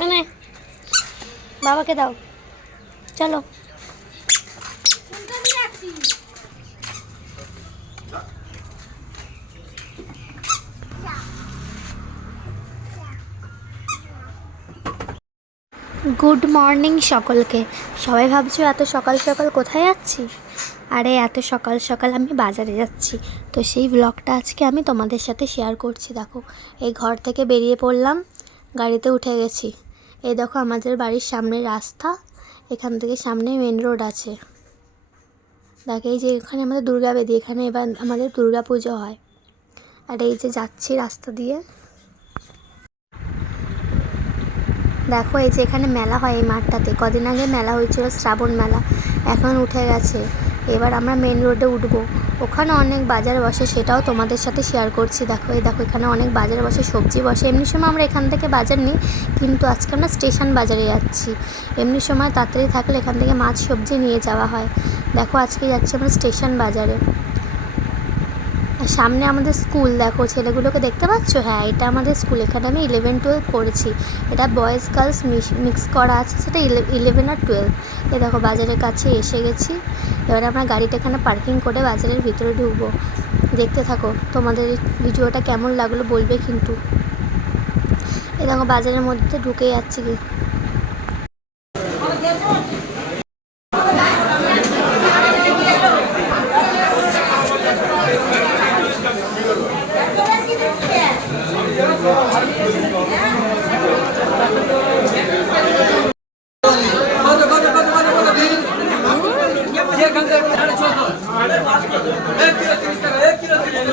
মানে বাবাকে দাও, চলো। গুড মর্নিং সকলকে। সবাই ভাবছো এত সকাল সকাল কোথায় যাচ্ছি? আরে এত সকাল সকাল আমি বাজারে যাচ্ছি। তো সেই ব্লগটা আজকে আমি তোমাদের সাথে শেয়ার করছি। দেখো, এই ঘর থেকে বেরিয়ে পড়লাম, গাড়িতে উঠে গেছি। এই দেখো আমাদের বাড়ির সামনের রাস্তা, এখান থেকে সামনে মেন রোড আছে। দেখো এই যে এখানে আমাদের দুর্গা বেদি, এখানে এবার আমাদের দুর্গা পুজো হয়। আর এই যে যাচ্ছি রাস্তা দিয়ে, দেখো এই যে এখানে মেলা হয় এই মাঠটাতে। কদিন আগে মেলা হয়েছিল, শ্রাবণ মেলা, এখন উঠে গেছে। এবার আমরা মেন রোডে উঠবো, ওখানে অনেক বাজার বসে, সেটাও তোমাদের সাথে শেয়ার করছি। দেখো এই দেখো এখানে অনেক বাজার বসে, সবজি বসে। এমনি সময় আমরা এখান থেকে বাজার নিই, কিন্তু আজকে আমরা স্টেশন বাজারে যাচ্ছি। এমনি সময় তাড়াতাড়ি থাকলে এখান থেকে মাছ সবজি নিয়ে যাওয়া হয়। দেখো আজকে যাচ্ছি আমরা স্টেশন বাজারে। আর সামনে আমাদের স্কুল, দেখো ছেলেগুলোকে দেখতে পাচ্ছ? হ্যাঁ, এটা আমাদের স্কুল। এখানে আমি 11-12 পড়েছি। এটা বয়েজ গার্লস মিক্স করা আছে, সেটা 11 আর 12। এ দেখো বাজারের কাছে এসে গেছি। এবার আমরা গাড়িটা এখানে পার্কিং করে বাজারের ভিতরে ঢুকবো। দেখতে থাকো, তোমাদের ভিডিওটা কেমন লাগলো বলবে কিন্তু। এ দেখো বাজারের মধ্যে ঢুকে যাচ্ছি।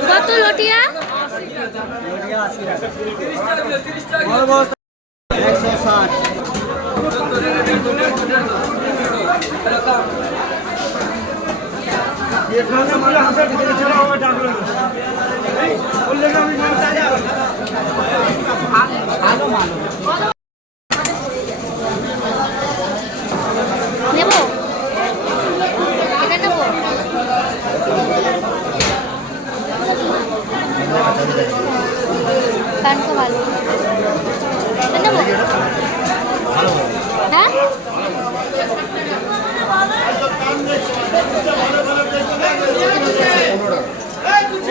কত লটিয়া? 160। নেবো, এটা নেবো। কানকো ভালো, এটা নেবো। হ্যাঁ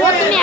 ও তুমি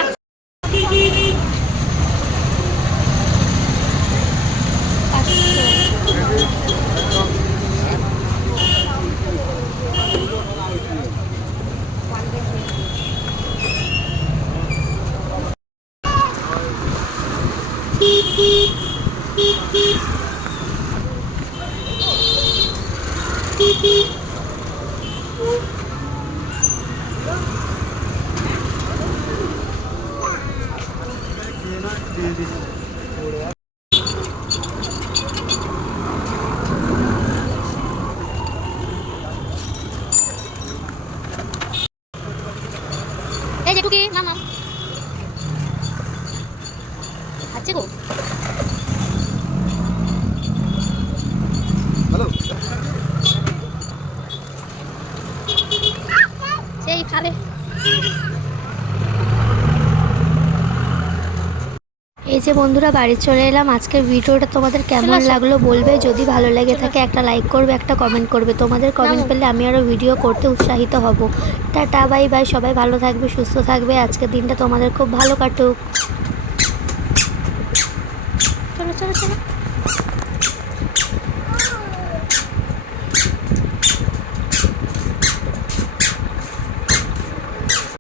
এই যেটুকি না না আছে গো। হ্যালো, সেই খাবে। এই যে বন্ধুরা বাড়ি চলে এলাম। আজকের ভিডিওটা তোমাদের কেমন লাগলো বলবে। যদি ভালো লেগে থাকে একটা লাইক করবে, একটা কমেন্ট করবে। তোমাদের কমেন্ট পেলে আমি আরও ভিডিও করতে উৎসাহিত হব। Tata, bye bye. সবাই ভালো থাকবে, সুস্থ থাকবে। আজকের দিনটা তোমাদের খুব ভালো কাটুক। চলো চলো চলো।